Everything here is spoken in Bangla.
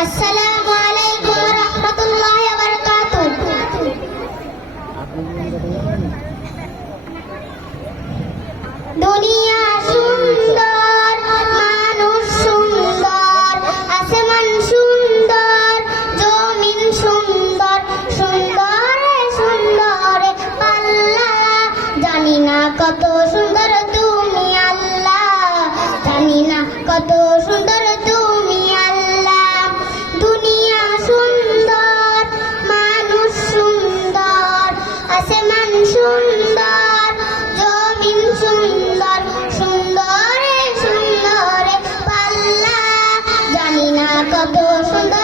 আসসালামু আলাইকুম ওয়া রাহমাতুল্লাহি ওয়া বারাকাতুহু। দুনিয়া সুন্দর, মানুষ সুন্দর, আসমান সুন্দর, জমিন সুন্দর, সুন্দর সুন্দর আল্লাহ। জানি না কত সুন্দর তুমি আল্লাহ, জানি না কত সুন্দর তুমি আল্লাহ। দুনিয়া সুন্দর, মানুষ সুন্দর, আসমান সুন্দর, জমিন সুন্দর, সুন্দর সুন্দর আল্লাহ। জানি না কত সুন্দর